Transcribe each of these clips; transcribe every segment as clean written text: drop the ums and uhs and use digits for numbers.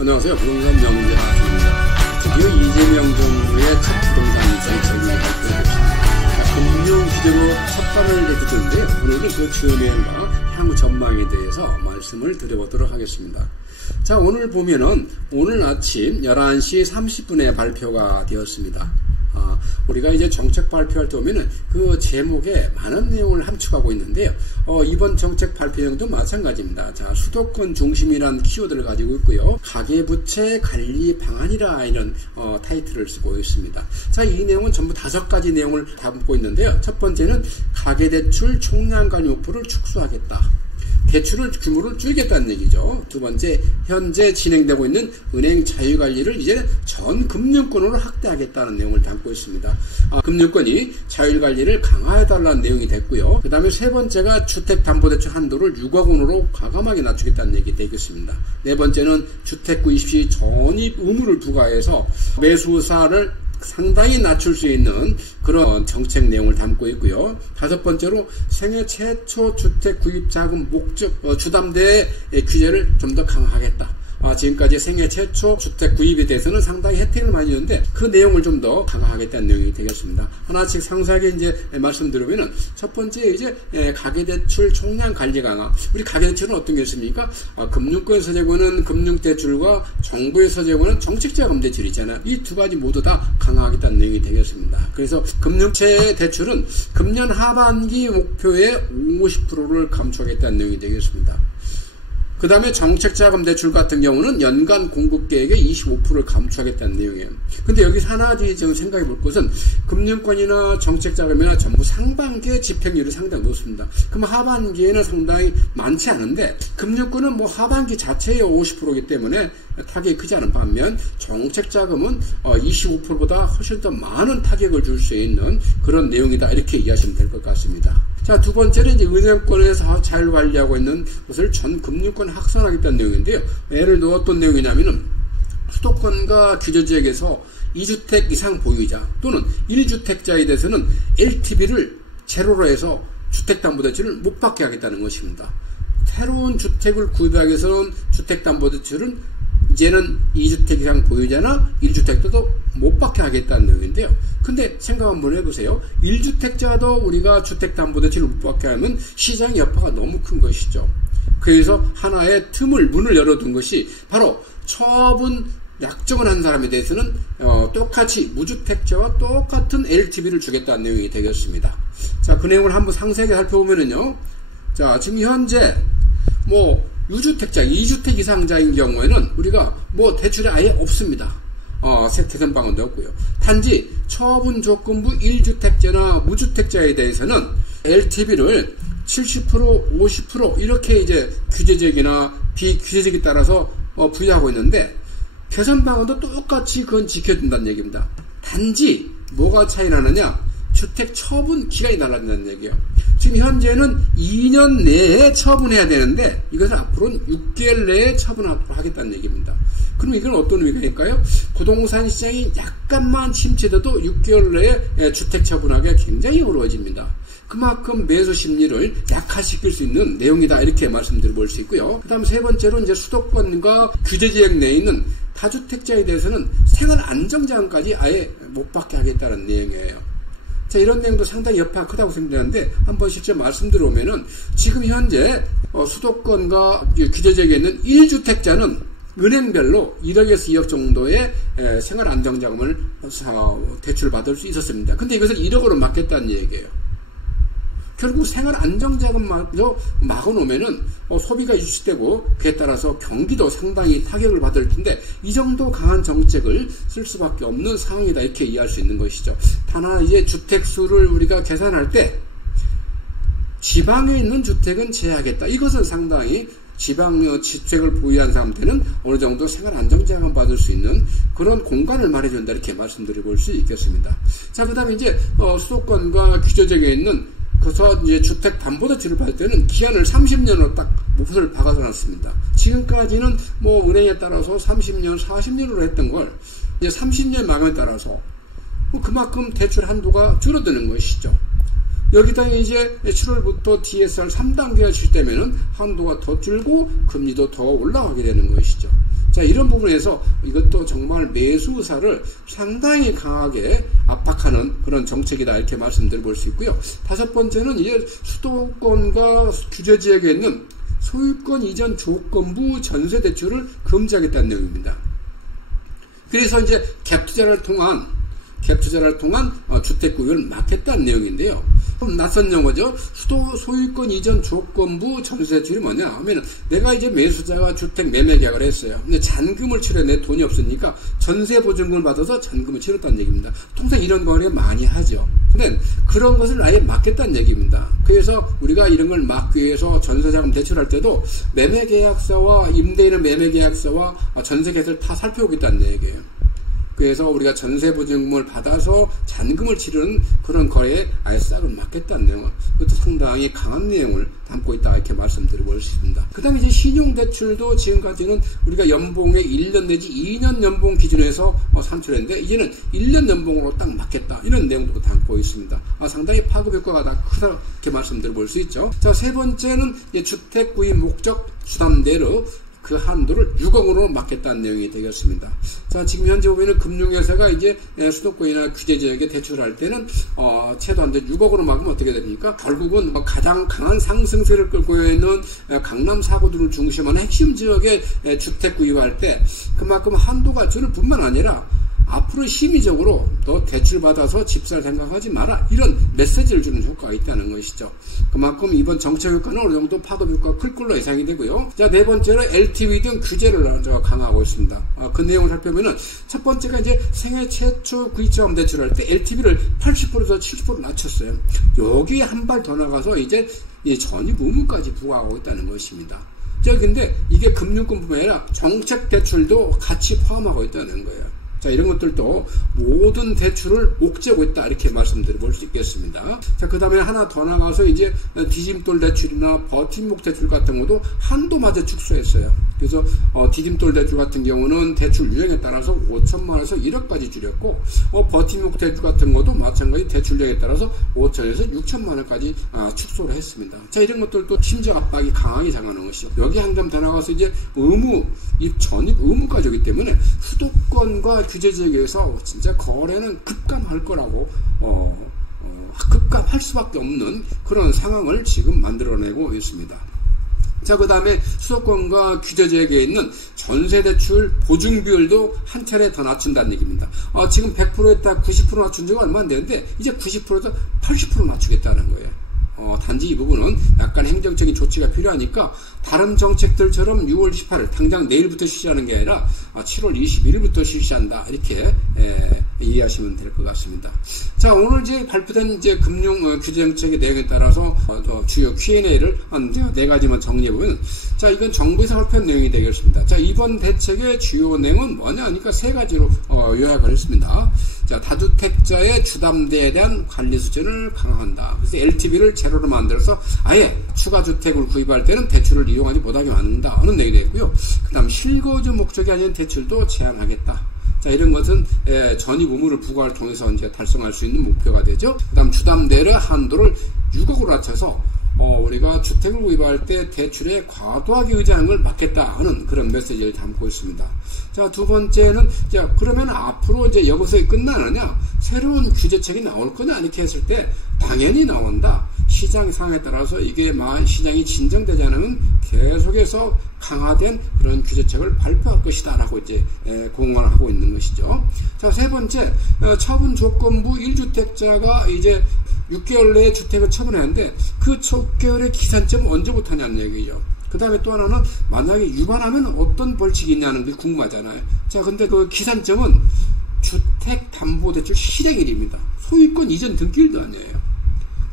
안녕하세요. 부동산 명재입니다. 드디어 이재명 정부의 첫 부동산 정책이 발표됐습니다. 금융 규제로 첫 발을 내딛었는데요. 오늘은 그 전면과 향후 전망에 대해서 말씀을 드려보도록 하겠습니다. 자, 오늘 보면은 오늘 아침 11시 30분에 발표가 되었습니다. 우리가 이제 정책 발표할 때 보면은 그 제목에 많은 내용을 함축하고 있는데요. 이번 정책 발표형도 마찬가지입니다. 자, 수도권 중심이란 키워드를 가지고 있고요. 가계부채 관리 방안이라 이런 타이틀을 쓰고 있습니다. 자, 이 내용은 전부 5가지 내용을 담고 있는데요. 첫 번째는 가계대출 총량 관리 목표를 축소하겠다. 대출을 규모를 줄이겠다는 얘기죠. 두 번째, 현재 진행되고 있는 은행 자유관리를 이제 전 금융권으로 확대하겠다는 내용을 담고 있습니다. 금융권이 자유관리를 강화해달라는 내용이 됐고요. 그 다음에 세 번째가 주택담보대출 한도를 6억 원으로 과감하게 낮추겠다는 얘기 되겠습니다. 네 번째는 주택구입 시 전입 의무를 부과해서 매수사를 상당히 낮출 수 있는 그런 정책 내용을 담고 있고요. 다섯 번째로 생애 최초 주택 구입 자금 목적 주담대의 규제를 좀 더 강화하겠다. 지금까지 생애 최초 주택 구입에 대해서는 상당히 혜택을 많이 줬는데 그 내용을 좀 더 강화하겠다는 내용이 되겠습니다. 하나씩 상세하게 이제 말씀드리면은 첫 번째 이제 가계대출 총량 관리 강화. 우리 가계대출은 어떤 게 있습니까? 금융권에서 제공하는 금융대출과 정부에서 제공하는 정책자금 대출이잖아요. 이 두 가지 모두 다 강화하겠다는 내용이 되겠습니다. 그래서 금융채 대출은 금년 하반기 목표의 50%를 감축하겠다는 내용이 되겠습니다. 그 다음에 정책자금 대출 같은 경우는 연간 공급계획의 25%를 감축하겠다는 내용이에요. 근데 여기서 하나 지금 생각해 볼 것은 금융권이나 정책자금이나 전부 상반기의 집행률이 상당히 높습니다. 그럼 하반기에는 상당히 많지 않은데 금융권은 뭐 하반기 자체의 50%이기 때문에 타격이 크지 않은 반면 정책자금은 25%보다 훨씬 더 많은 타격을 줄 수 있는 그런 내용이다. 이렇게 이해하시면 될 것 같습니다. 자, 두 번째는 이제 은행권에서 잘 관리하고 있는 것을 전 금융권 확산하겠다는 내용인데요. 예를 들어 어떤 내용이냐면은 수도권과 규제지역에서 2주택 이상 보유자 또는 1주택자에 대해서는 LTV를 제로로 해서 주택담보대출을 못 받게 하겠다는 것입니다. 새로운 주택을 구입하기 위해서는 주택담보대출은 이제는 2주택 이상 보유자나 1주택자도 못 받게 하겠다는 내용인데요. 근데 생각 한번 해보세요. 1주택자도 우리가 주택담보대출을 못 받게 하면 시장 여파가 너무 큰 것이죠. 그래서 하나의 문을 열어둔 것이 바로 처분 약정을 한 사람에 대해서는 똑같이 무주택자와 똑같은 LTV를 주겠다는 내용이 되겠습니다. 자, 그 내용을 한번 상세하게 살펴보면은요. 자, 지금 현재 유주택자, 2주택 이상자인 경우에는 우리가 대출이 아예 없습니다. 개선 방안도 없고요. 단지 처분 조건부 1주택자나 무주택자에 대해서는 LTV를 70%, 50% 이렇게 이제 규제적이나 비규제적에 따라서 부여하고 있는데 개선 방안도 똑같이 그건 지켜준다는 얘기입니다. 단지 뭐가 차이 나느냐? 주택 처분 기간이 달라진다는 얘기예요. 지금 현재는 2년 내에 처분해야 되는데 이것을 앞으로는 6개월 내에 처분하겠다는 얘기입니다. 그럼 이건 어떤 의미일까요? 부동산 시장이 약간만 침체돼도 6개월 내에 주택 처분하기가 굉장히 어려워집니다. 그만큼 매수 심리를 약화시킬 수 있는 내용이다. 이렇게 말씀드려볼 수 있고요. 그 다음 세 번째로 이제 수도권과 규제지역 내에 있는 다주택자에 대해서는 생활 안정자금까지 아예 못 받게 하겠다는 내용이에요. 자, 이런 내용도 상당히 여파가 크다고 생각되는데 한번 실제 말씀드려보면은 지금 현재 수도권과 규제지역에 있는 1주택자는 은행별로 1억에서 2억 정도의 생활 안정자금을 대출을 받을 수 있었습니다. 근데 이것을 1억으로 막겠다는 얘기예요. 결국 생활 안정자금마저 막아놓으면은 소비가 유치되고 그에 따라서 경기도 상당히 타격을 받을 텐데 이 정도 강한 정책을 쓸 수밖에 없는 상황이다. 이렇게 이해할 수 있는 것이죠. 다만 이제 주택수를 우리가 계산할 때 지방에 있는 주택은 제외하겠다. 이것은 상당히 지방 주택을 보유한 사람한테는 어느 정도 생활 안정자금 받을 수 있는 그런 공간을 마련해준다. 이렇게 말씀드려볼 수 있겠습니다. 자, 그 다음에 이제 수도권과 규제지역에 있는 그래서 이제 주택담보대출을 받을 때는 기한을 30년으로 딱 목표를 박아놨습니다. 지금까지는 은행에 따라서 30년, 40년으로 했던 걸 이제 30년 마감에 따라서 그만큼 대출 한도가 줄어드는 것이죠. 여기다 이제 7월부터 DSR 3단계가 실시되면은 한도가 더 줄고 금리도 더 올라가게 되는 것이죠. 자, 이런 부분에서 이것도 정말 매수 의사를 상당히 강하게 압박하는 그런 정책이다 이렇게 말씀드려 볼 수 있고요. 다섯 번째는 이제 수도권과 규제지역에 있는 소유권 이전 조건부 전세 대출을 금지하겠다는 내용입니다. 그래서 이제 갭 투자를 통한 주택 구입을 막겠다는 내용인데요. 낯선 용어죠. 소유권 이전 조건부 전세 대출이 뭐냐 하면 내가 이제 매수자가 주택 매매 계약을 했어요. 근데 잔금을 치러 내 돈이 없으니까 전세 보증금을 받아서 잔금을 치렀다는 얘기입니다. 통상 이런 거를 많이 하죠. 근데 그런 것을 아예 막겠다는 얘기입니다. 그래서 우리가 이런 걸 막기 위해서 전세자금 대출할 때도 매매계약서와 임대인은 매매계약서와 전세계약서를 다 살펴보겠다는 얘기예요. 그래서 우리가 전세보증금을 받아서 잔금을 치르는 그런 거래에 아예 싹을 막겠다는 내용은 그것도 상당히 강한 내용을 담고 있다 이렇게 말씀드리고 있습니다. 그 다음에 이제 신용대출도 지금까지는 우리가 연봉의 1년 내지 2년 연봉 기준에서 산출했는데 이제는 1년 연봉으로 딱 맞겠다 이런 내용도 담고 있습니다. 상당히 파급 효과가 다 크다 이렇게 말씀드려 볼 수 있죠. 자, 세 번째는 주택 구입 목적 주담대로 그 한도를 6억으로 막겠다는 내용이 되겠습니다. 자, 지금 현재 보면은 금융회사가 이제 수도권이나 규제지역에 대출할 때는 최소 한도 6억으로 막으면 어떻게 됩니까? 결국은 가장 강한 상승세를 끌고 있는 강남 4구들을 중심으로 핵심 지역에 주택 구입할 때 그만큼 한도가 줄을 뿐만 아니라 앞으로 심의적으로 너 대출 받아서 집 살 생각하지 마라 이런 메시지를 주는 효과가 있다는 것이죠. 그만큼 이번 정책 효과는 어느 정도 파급 효과가 클 걸로 예상이 되고요. 자, 네 번째로 LTV 등 규제를 강화하고 있습니다. 그 내용을 살펴보면은 첫 번째가 이제 생애 최초 구입자금 대출할 때 LTV를 80%에서 70% 낮췄어요. 여기에 한 발 더 나가서 이제 전입 의무까지 부과하고 있다는 것입니다. 자, 근데 이게 금융권뿐만 아니라 정책 대출도 같이 포함하고 있다는 거예요. 자, 이런 것들도 모든 대출을 옥죄고 있다 이렇게 말씀드려 볼 수 있겠습니다. 자, 그 다음에 하나 더 나가서 이제 디딤돌 대출이나 버팀목 대출 같은 것도 한도마저 축소했어요. 그래서 디딤돌 대출 같은 경우는 대출 유형에 따라서 5천만 원에서 1억까지 줄였고 버팀목 대출 같은 것도 마찬가지 대출 유형에 따라서 5천에서 6천만 원까지 축소를 했습니다. 자, 이런 것들도 심적 압박이 강하게 작용하는 것이죠. 여기 한 점 더 나가서 이제 전입 의무까지 오기 때문에 수도권과 규제지역에서 진짜 거래는 급감할 거라고 급감할 수밖에 없는 그런 상황을 지금 만들어내고 있습니다. 자, 그 다음에 수도권과 규제지역에 있는 전세대출 보증비율도 한 차례 더 낮춘다는 얘기입니다. 지금 100%에다 90% 낮춘 지가 얼마 안 되는데 이제 90%에서 80% 낮추겠다는 거예요. 단지 이 부분은 약간 행정적인 조치가 필요하니까 다른 정책들처럼 6월 18일 당장 내일부터 실시하는 게 아니라 7월 21일부터 실시한다 이렇게 이해하시면 될 것 같습니다. 자, 오늘 이제 발표된 이제 금융 규제 정책의 내용에 따라서 주요 Q&A를 한 4가지만 정리해 보면, 자, 이건 정부에서 발표한 내용이 되겠습니다. 자, 이번 대책의 주요 내용은 뭐냐 하니까 3가지로 요약을 했습니다. 자, 다주택자의 주담대에 대한 관리 수준을 강화한다. 그래서 LTV를 제로로 만들어서 아예 추가 주택을 구입할 때는 대출을 이용하지 못하게 만든다 하는 내용이 되고요. 그 다음 실거주 목적이 아닌 대출도 제한하겠다. 자, 이런 것은 전입 의무를 부과를 통해서 이제 달성할 수 있는 목표가 되죠. 그 다음 주담대의 한도를 6억으로 낮춰서 우리가 주택을 구입할 때 대출에 과도하게 의지하는 걸 막겠다 하는 그런 메시지를 담고 있습니다. 자, 두 번째는, 자, 그러면 앞으로 이제 여기서 끝나느냐? 새로운 규제책이 나올 거냐? 이렇게 했을 때, 당연히 나온다. 시장 상황에 따라서 이게 시장이 진정되지 않으면 계속해서 강화된 그런 규제책을 발표할 것이다 라고 이제 공언을 하고 있는 것이죠. 자, 세 번째, 처분 조건부 1주택자가 이제 6개월 내에 주택을 처분했는데 그 6개월의 기산점은 언제부터 하냐는 얘기죠. 그 다음에 또 하나는 만약에 위반하면 어떤 벌칙이 있냐는 게 궁금하잖아요. 자, 근데 그 기산점은 주택담보대출 실행일입니다. 소유권 이전 등기일도 아니에요.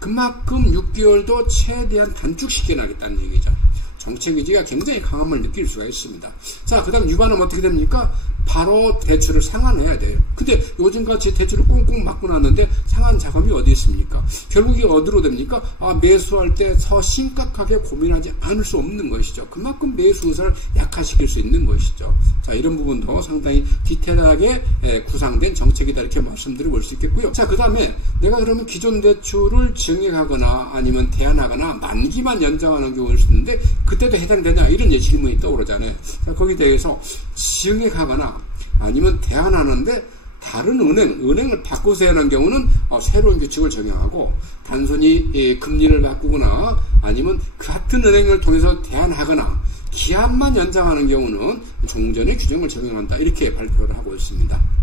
그만큼 6개월도 최대한 단축시켜나겠다는 얘기죠. 정책 의지가 굉장히 강함을 느낄 수가 있습니다. 자, 그 다음 위반하면 어떻게 됩니까? 바로 대출을 상환해야 돼요. 근데 요즘같이 대출을 꽁꽁 막고 났는데 상환 자금이 어디 있습니까? 결국 이게 어디로 됩니까? 매수할 때 더 심각하게 고민하지 않을 수 없는 것이죠. 그만큼 매수 의사를 약화시킬 수 있는 것이죠. 자, 이런 부분도 상당히 디테일하게 구상된 정책이다 이렇게 말씀드려 수 있겠고요. 자, 그 다음에 내가 그러면 기존 대출을 증액하거나 아니면 대안하거나 만기만 연장하는 경우를 쓰는데 그때도 해당되냐 이런 이제 질문이 떠오르잖아요. 거기에 대해서 증액하거나 아니면 대안하는데 다른 은행을 바꾸서 하는 경우는 새로운 규칙을 적용하고, 단순히 금리를 바꾸거나 아니면 같은 은행을 통해서 대안하거나 기한만 연장하는 경우는 종전의 규정을 적용한다, 이렇게 발표를 하고 있습니다.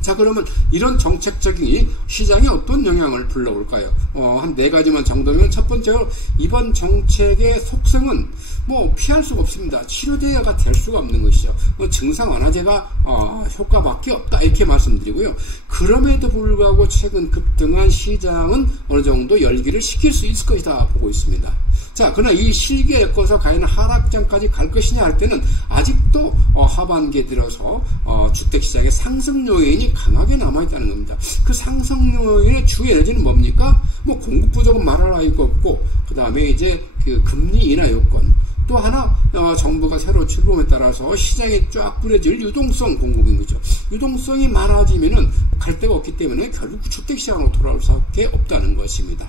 자, 그러면 이런 정책 적용이 시장에 어떤 영향을 불러올까요? 한 4가지만 정도면, 첫 번째로 이번 정책의 속성은 피할 수가 없습니다. 치료제가 될 수가 없는 것이죠. 증상 완화제가 효과밖에 없다, 이렇게 말씀드리고요. 그럼에도 불구하고 최근 급등한 시장은 어느 정도 열기를 식힐 수 있을 것이다 보고 있습니다. 자, 그러나 이 실기에 엮어서 과연 하락장까지 갈 것이냐 할 때는 아직도 하반기에 들어서 주택시장의 상승 요인이 강하게 남아있다는 겁니다. 그 상승 요인의 주 에너지는 뭡니까? 공급 부족은 말할 나위가 없고, 그 다음에 이제 그 금리 인하 요건, 또 하나 정부가 새로 출범에 따라서 시장에 쫙 뿌려질 유동성 공급인 거죠. 유동성이 많아지면은 갈 데가 없기 때문에 결국 주택시장으로 돌아올 수밖에 없다는 것입니다.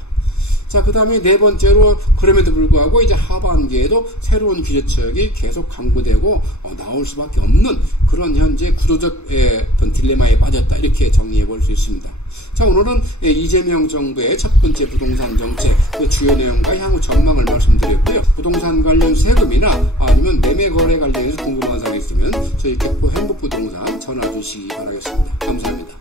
자, 그 다음에 4번째로, 그럼에도 불구하고 이제 하반기에도 새로운 규제책이 계속 강구되고 나올 수밖에 없는 그런 현재 구조적 어떤 딜레마에 빠졌다, 이렇게 정리해 볼 수 있습니다. 자, 오늘은 이재명 정부의 첫 번째 부동산 정책 그 주요 내용과 향후 전망을 말씀드렸고요. 부동산 관련 세금이나 아니면 매매 거래 관련해서 궁금한 사항이 있으면 저희 개포 행복부동산 전화 주시기 바라겠습니다. 감사합니다.